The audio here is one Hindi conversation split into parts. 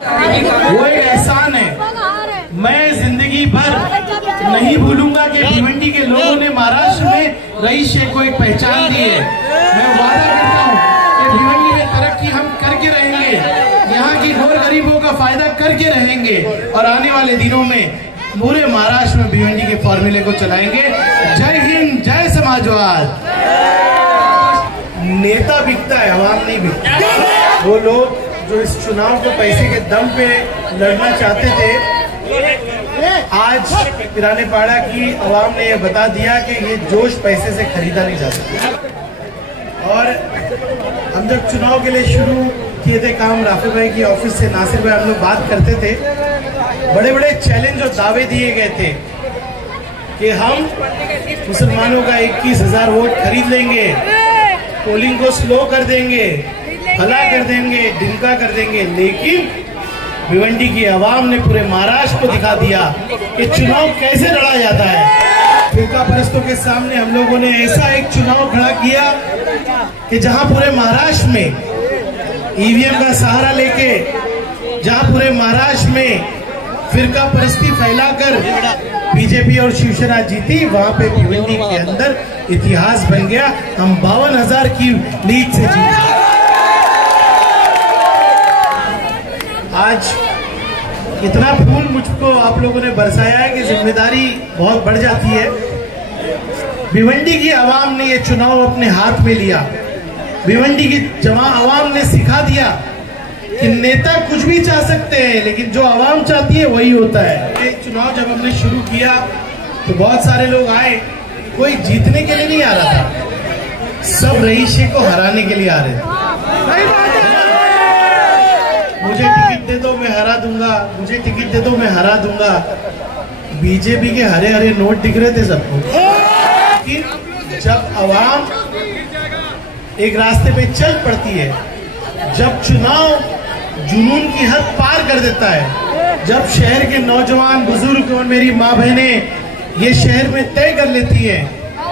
वो एक एहसान है। मैं जिंदगी भर नहीं भूलूंगा कि भिवंडी के लोगों ने महाराष्ट्र में रईस शेख को एक पहचान दी है। मैं वादा करता हूँ कि भिवंडी में तरक्की हम करके रहेंगे, यहाँ की गोर गरीबों का फायदा करके रहेंगे और आने वाले दिनों में पूरे महाराष्ट्र में भिवंडी के फॉर्मूले को चलाएंगे। जय हिंद, जय समाजवाद। नेता बिकता है, आवाम नहीं बिकता। वो लोग जो इस चुनाव को पैसे के दम पे लड़ना चाहते थे, आज पिराने पाड़ा की आवाम ने यह बता दिया कि ये जोश पैसे से खरीदा नहीं जा सकता। और हम जब चुनाव के लिए शुरू किए थे काम, राफे भाई की ऑफिस से नासिर भाई हम लोग बात करते थे, बड़े बड़े चैलेंज और दावे दिए गए थे कि हम मुसलमानों का 21,000 वोट खरीद लेंगे, पोलिंग को स्लो कर देंगे, भला कर देंगे, डिंका कर देंगे। लेकिन भिवंडी की आवाम ने पूरे महाराष्ट्र को दिखा दिया कि चुनाव कैसे लड़ा जाता है। फिरका परस्तों के सामने हम लोगों ने ऐसा एक चुनाव खड़ा किया कि जहां पूरे महाराष्ट्र में ईवीएम का सहारा लेके, जहां पूरे महाराष्ट्र में फिरका परस्ती फैलाकर बीजेपी और शिवसेना जीती, वहां पे भिवंडी के अंदर इतिहास बन गया। हम 52,000 की लीड से जीते। आज इतना फूल मुझको आप लोगों ने बरसाया है कि जिम्मेदारी बहुत बढ़ जाती है। भिवंडी की आवाम ने ये चुनाव अपने हाथ में लिया। भिवंडी की आवाम ने सिखा दिया कि नेता कुछ भी चाह सकते हैं, लेकिन जो आवाम चाहती है वही होता है। ये चुनाव जब हमने शुरू किया तो बहुत सारे लोग आए, कोई जीतने के लिए नहीं आ रहा था, सब रईस शेख को हराने के लिए आ रहे थे। मुझे टिकट दे दो मैं हरा दूंगा, मुझे टिकट दे दो मैं हरा दूंगा। बीजेपी के हरे हरे नोट दिख रहे थे सबको। लेकिन जब आवाम एक रास्ते पे चल पड़ती है, जब चुनाव जुनून की हद पार कर देता है, जब शहर के नौजवान बुजुर्ग और मेरी माँ बहनें ये शहर में तय कर लेती है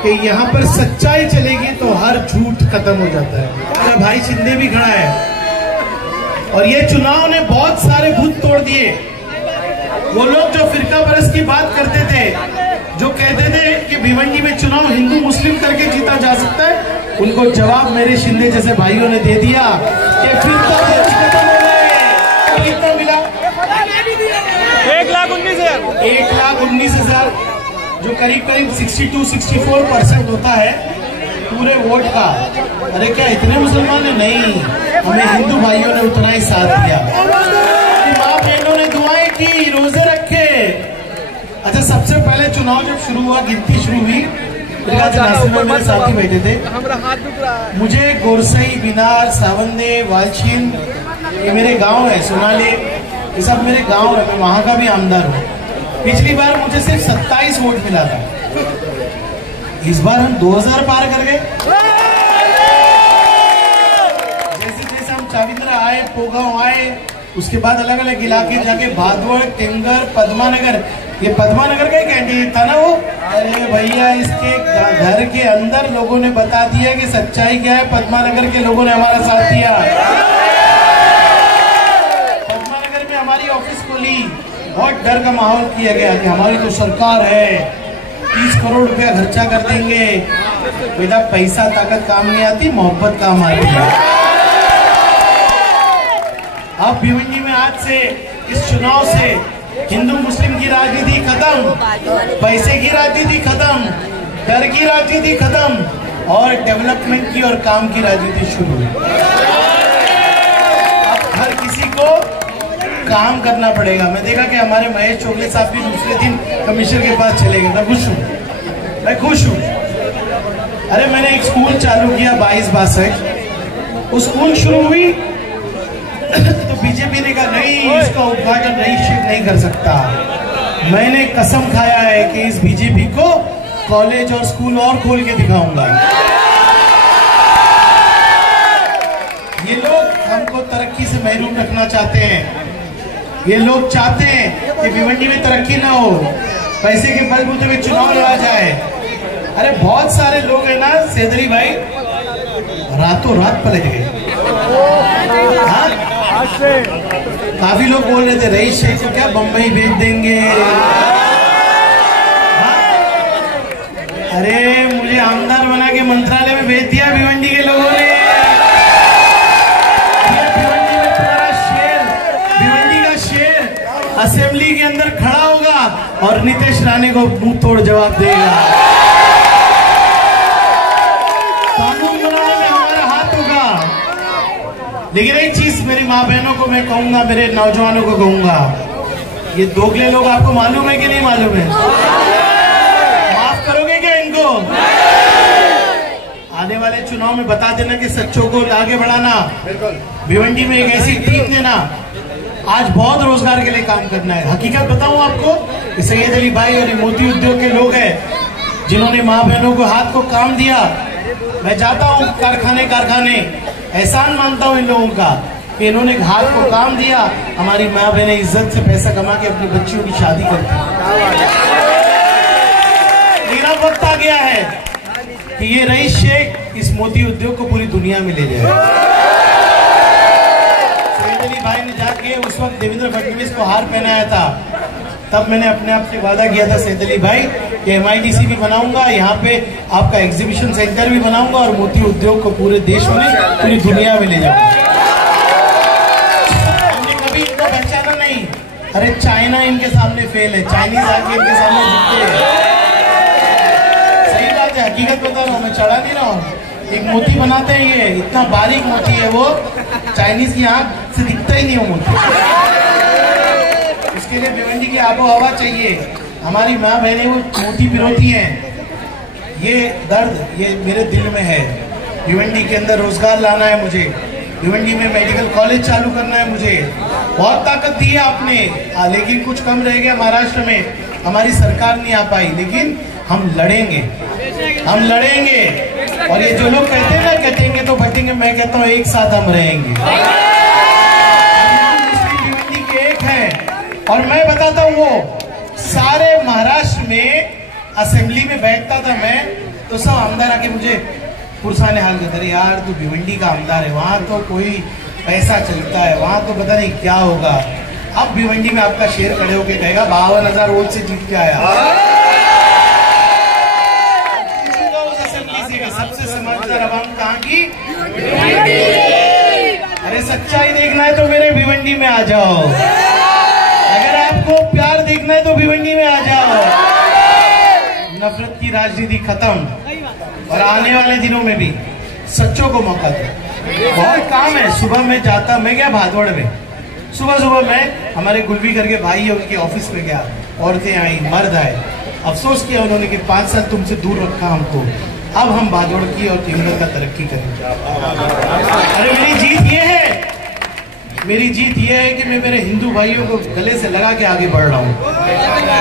कि यहाँ पर सच्चाई चलेगी तो हर झूठ खत्म हो जाता है। मेरा भाई शिंदे भी खड़ा है और ये चुनाव ने बहुत सारे भूत तोड़ दिए। वो लोग जो फिरका परस्त की बात करते थे, जो कहते थे कि भिवंडी में चुनाव हिंदू मुस्लिम करके जीता जा सकता है, उनको जवाब मेरे शिंदे जैसे भाइयों ने दे दिया कि फिरका परस्त खत्म हो गए। कितना मिला? 1,19,000। 1,19,000, जो करीब करीब 62-64% होता है पूरे वोट का। अरे क्या इतने मुसलमान है? नहीं, हमें हिंदू भाइयों ने उतना ही साथ दिया। माँ बहनों ने दुआएं की, रोजे रखे। अच्छा, सबसे पहले चुनाव जब शुरू हुआ, गिनती शुरू हुई, मेरे साथी बैठे थे। मुझे गोरसई, बिनार, सावंदे, वालचीन, ये मेरे गांव है, सोनाले, ये सब मेरे गांव है। मैं वहां का भी आमदार हूँ। पिछली बार मुझे सिर्फ 27 वोट मिला था, इस बार हम 2,000 पार कर गए। जैसे जैसे हम चाविंद्रा आए, पोगांव आए, उसके बाद अलग अलग इलाके जाके भादवड़, टेंगर, पद्मानगर, ये पद्मानगर का ही कैंडिडेट था ना वो। अरे भैया, इसके घर के अंदर लोगों ने बता दिया कि सच्चाई क्या है। पद्मानगर के लोगों ने हमारा साथ दिया, पद्मानगर में हमारी ऑफिस खोली, बहुत डर का माहौल किया गया कि हमारी तो सरकार है, 30 करोड़ रुपया खर्चा कर देंगे। बेटा, पैसा ताकत काम नहीं आती, मोहब्बत काम आती है। अब भिवंडी में आज से, इस चुनाव से हिंदू मुस्लिम की राजनीति खत्म, पैसे की राजनीति खत्म, डर की राजनीति खत्म और डेवलपमेंट की और काम की राजनीति शुरू। अब हर किसी को काम करना पड़ेगा। मैं देखा कि हमारे महेश चोगले साहब भी दूसरे दिन कमिश्नर के पास चले गए। मैं खुश हूँ, मैं खुश हूँ। अरे मैंने एक स्कूल चालू किया 22-62, वो स्कूल शुरू हुई तो बीजेपी ने कहा नहीं, इसका उद्घाटन रईस शेख नहीं कर सकता। मैंने कसम खाया है कि इस बीजेपी को कॉलेज और स्कूल और खोल के दिखाऊंगा। ये लोग हमको तरक्की से महरूम रखना चाहते हैं। ये लोग चाहते हैं कि भिवंडी में तरक्की ना हो, पैसे के बलबूते में चुनाव लड़ा जाए। अरे बहुत सारे लोग हैं ना सेदरी भाई, रातों रात पलट गए। हाँ? काफी लोग बोल रहे थे रईस शेख को क्या बम्बई भेज देंगे। अरे मुझे आमदार बना के मंत्रालय में भेज दिया भिवंडी के लोगों ने। भिवंडी में तुम्हारा शेर, भिवंडी का शेर असेंबली के अंदर खड़ा होगा और नीतीश राणे को मुंह तोड़ जवाब देगा। कानून बनाने में हमारा हाथ होगा। लेकिन एक चीज मेरी माँ बहनों को मैं कहूंगा, मेरे नौजवानों को कहूंगा, ये दोगले लोग आपको मालूम है कि नहीं मालूम है? माफ करोगे क्या इनको? आने वाले चुनाव में बता देना कि सच्चों को आगे बढ़ाना। भिवंडी में एक ऐसी टीम देना। आज बहुत रोजगार के लिए काम करना है। हकीकत बताऊं आपको, सैयद अली भाई और मोती उद्योग के लोग हैं जिन्होंने माँ बहनों को हाथ को काम दिया। मैं जाता हूँ कारखाने, एहसान मानता हूँ इन लोगों का कि इन्होंने हाथ को काम दिया। हमारी माँ बहनें इज्जत से पैसा कमा के अपनी बच्चियों की शादी करती हैं। लेकिन अब वक्त आ गया है कि ये रईस शेख इस मोती उद्योग को पूरी दुनिया में ले जाए। सैयद अली भाई ने जाके उस वक्त देवेंद्र फडणवीस को हार पहनाया था। तब मैंने अपने आप से वादा किया था सैयद अली भाई कि MIDC भी बनाऊंगा, यहाँ पे आपका एग्जीबिशन सेंटर भी बनाऊंगा और मोती उद्योग को पूरे देश में, पूरी दुनिया में ले जाऊंगा। हमने कभी इनको पहचाना नहीं। अरे चाइना इनके सामने फेल है, चाइनीज आके इनके सामने जीतते हैं। सही बात है, हकीकत बता रहा हूँ, मैं चढ़ा नहीं रहा हूँ। एक मोती बनाते हैं, ये इतना बारीक मोती है, वो चाइनीज की आंख से दिखता ही नहीं वो मोती। उसके लिए भिवंडी की आबो हवा चाहिए। हमारी माँ बहनें वो मोती पिरोती हैं। ये दर्द ये मेरे दिल में है। भिवंडी के अंदर रोजगार लाना है मुझे, भिवंडी में मेडिकल कॉलेज चालू करना है मुझे। बहुत ताकत दी है आपने, लेकिन कुछ कम रह गया महाराष्ट्र में। हमारी सरकार नहीं आ पाई, लेकिन हम लड़ेंगे, हम लड़ेंगे। और ये जो लोग कहते हैं ना कटेंगे तो बटेंगे, मैं कहता हूँ एक साथ हम रहेंगे। भिवंडी के एक है। और मैं बताता हूँ, वो सारे महाराष्ट्र में असेंबली में बैठता था मैं, तो सब आमदार आके मुझे पुरसाने हाल करते, अरे यार तू भिवंडी का आमदार है, वहां तो कोई पैसा चलता है, वहां तो पता नहीं क्या होगा। अब भिवंडी में आपका शेर खड़े होके कहेगा 52,000 वोट से जीत के आया। उस असेंबली से सबसे समझदार आवाम कहाँ की? अरे सच्चाई देखना है तो मेरे भिवंडी में आ जाओ। अगर आपको प्यार देखना है तो भिवंडी में आ जाओ। नफरत की राजनीति खत्म, और आने वाले दिनों में भी सच्चों को मौका दो। बहुत काम है। सुबह में जाता, मैं गया भादौड़ में, सुबह मैं हमारे गुलवी करके भाई है उनके ऑफिस में गया। औरतें आई, मर्द आए, अफसोस किया उन्होंने कि 5 साल तुमसे दूर रखा हमको, अब हम भादौड़ की और टीमगढ़ का तरक्की करेंगे। अरे मेरी जीत ये है, मेरी जीत ये है कि मैं मेरे हिंदू भाइयों को गले से लगा के आगे बढ़ रहा हूँ।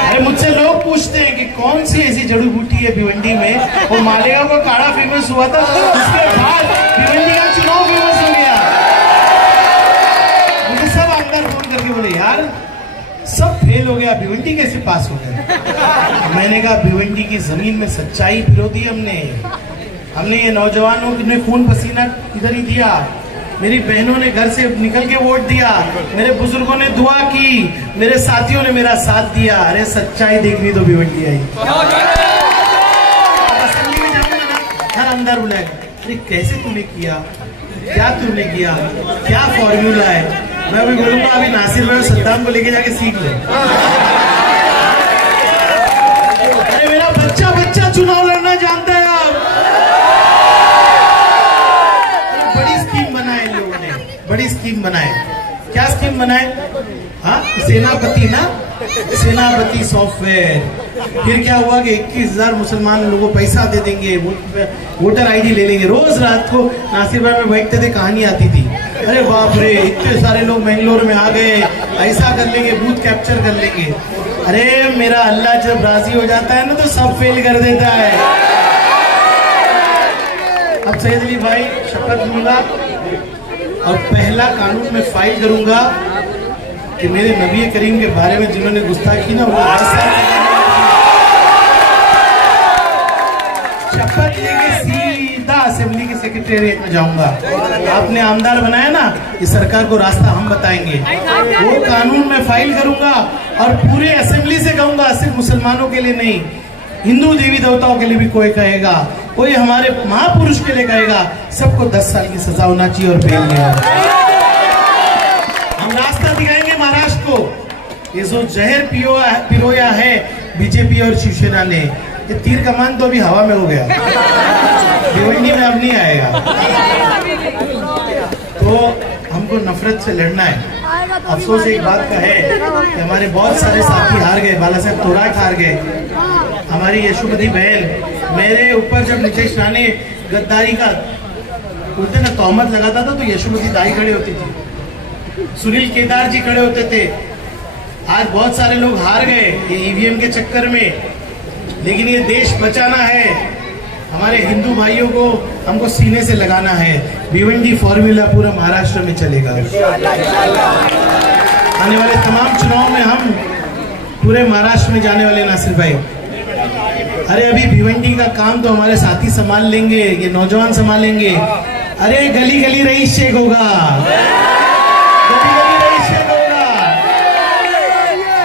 अरे मुझसे लोग पूछते हैं कि कौन सी ऐसी जड़ी बूटी है भिवंडी में, वो मालेगांव का काढ़ा फेमस हुआ था, उसके बाद भिवंडी का चुनाव फेमस हो गया। मुझे सब आमदार फोन करके बोले यार सब फेल हो गया, भिवंडी कैसे पास हो गया? मैंने कहा भिवंडी की जमीन में सच्चाई पिरो दी हमने ये नौजवानों ने खून पसीना इधर ही दिया, मेरी बहनों ने घर से निकल के वोट दिया, मेरे बुजुर्गों ने दुआ की, मेरे साथियों ने मेरा साथ दिया। अरे सच्चाई देखनी तो भिवंडी आई। असेंबली में जाऊंगा ना, हर आमदार बुलाएगा, अरे कैसे तूने किया, क्या तूने किया, क्या फॉर्मूला है? मैं अभी बोलूंगा अभी नासिर भाई सद्दाम को लेके जाके सीख ले। अरे मेरा बच्चा चुनाव लड़ना जानता है। आप बड़ी स्कीम बनाए इन लोगों ने, बड़ी स्कीम बनाए। क्या स्कीम बनाए? हाँ, सेनापति ना, सेनापति सॉफ्टवेयर। फिर क्या हुआ कि 21,000 मुसलमान लोगों को पैसा दे देंगे, वोटर ID ले लेंगे। रोज रात को नासिर भाई में बैठते थे, कहानी आती थी, अरे बाप रे इतने सारे लोग बेंगलोर में आ गए, ऐसा कर लेंगे, बूथ कैप्चर कर लेंगे। अरे मेरा अल्लाह जब राजी हो जाता है ना तो सब फेल कर देता है। अब सैयद अली भाई शपथ लूंगा और पहला कानून में फाइल करूंगा कि मेरे नबी करीम के बारे में जिन्होंने गुस्ताखी ना, वो शपथ लेके सीधा असेंबली के सेक्रेटेरिएट में जाऊंगा। आपने आमदार बनाया ना, ये सरकार को रास्ता हम बताएंगे। वो कानून में फाइल करूंगा और पूरे असेंबली से कहूंगा, सिर्फ मुसलमानों के लिए नहीं, हिंदू देवी देवताओं के लिए भी कोई कहेगा, कोई हमारे महापुरुष के लिए कहेगा, सबको 10 साल की सजा होना चाहिए और बेल नहीं। हम रास्ता दिखाएंगे महाराष्ट्र को। ये जो जहर पिरोया है बीजेपी और शिवसेना ने, ये तीर कमान तो अभी हवा में हो गया, भिवंडी में अब नहीं आएगा। तो हमको नफरत से लड़ना है। अफसोस एक बात का है कि हमारे बहुत सारे साथी हार गए, बाला साहब तोराक हार गए, हमारी यशोमती बहन। मेरे ऊपर जब नीतीश राणे गद्दारी का बोलते ना तोहमत लगाता था तो यशोमती दाई खड़े होती थी, सुनील केदार जी खड़े होते थे। आज बहुत सारे लोग हार गए ये ईवीएम के चक्कर में, लेकिन ये देश बचाना है, हमारे हिंदू भाइयों को हमको सीने से लगाना है। भिवंडी फॉर्मूला पूरा महाराष्ट्र में चलेगा। आने वाले तमाम चुनाव में हम पूरे महाराष्ट्र में जाने वाले नासिर भाई। अरे अभी भिवंडी का काम तो हमारे साथी संभाल लेंगे, ये नौजवान संभालेंगे। अरे गली गली रईस शेख होगा, गली गली रईस शेख होगा।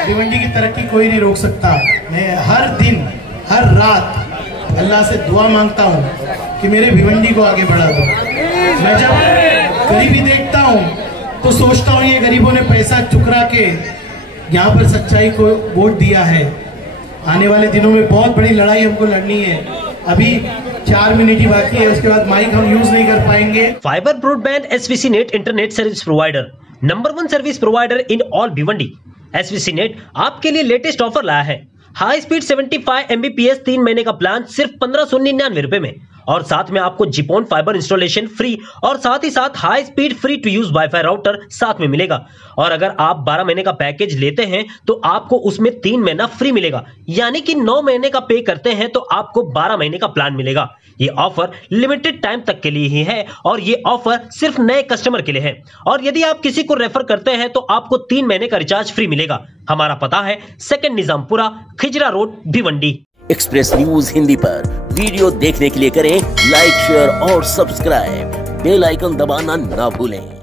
भिवंडी की तरक्की कोई नहीं रोक सकता। मैं हर दिन हर रात अल्लाह से दुआ मांगता हूँ कि मेरे भिवंडी को आगे बढ़ा दो। मैं जब गरीबी देखता हूँ तो सोचता हूँ ये गरीबों ने पैसा चुकरा के यहाँ पर सच्चाई को वोट दिया है। आने वाले दिनों में बहुत बड़ी लड़ाई हमको लड़नी है। अभी 4 मिनट ही बाकी है, उसके बाद माइक हम यूज नहीं कर पाएंगे। Fibre broadband SVC net internet service provider, number 1 service provider in all Bhiwandi. SVC net आपके लिए लेटेस्ट ऑफर लाया है। हाई स्पीड 75 Mbps 3 महीने का प्लान सिर्फ 1599 रुपए में, और साथ में आपको जिपोन फाइबर इंस्टॉलेशन फ्री, और साथ ही साथ high speed free to use WiFi router साथ में मिलेगा। और अगर आप 12 महीने का पैकेज लेते हैं तो आपको उसमें 3 महीना फ्री मिलेगा, यानी कि 9 महीने का पे करते हैं तो आपको 12 महीने का प्लान मिलेगा। ये ऑफर लिमिटेड टाइम तक के लिए ही है और ये ऑफर सिर्फ नए कस्टमर के लिए है। और यदि आप किसी को रेफर करते हैं तो आपको 3 महीने का रिचार्ज फ्री मिलेगा। हमारा पता है 2 Nizampura, Khijra road, Bhiwandi. Express news Hindi पर वीडियो देखने के लिए करें लाइक, शेयर और सब्सक्राइब। बेल आइकन दबाना ना भूलें।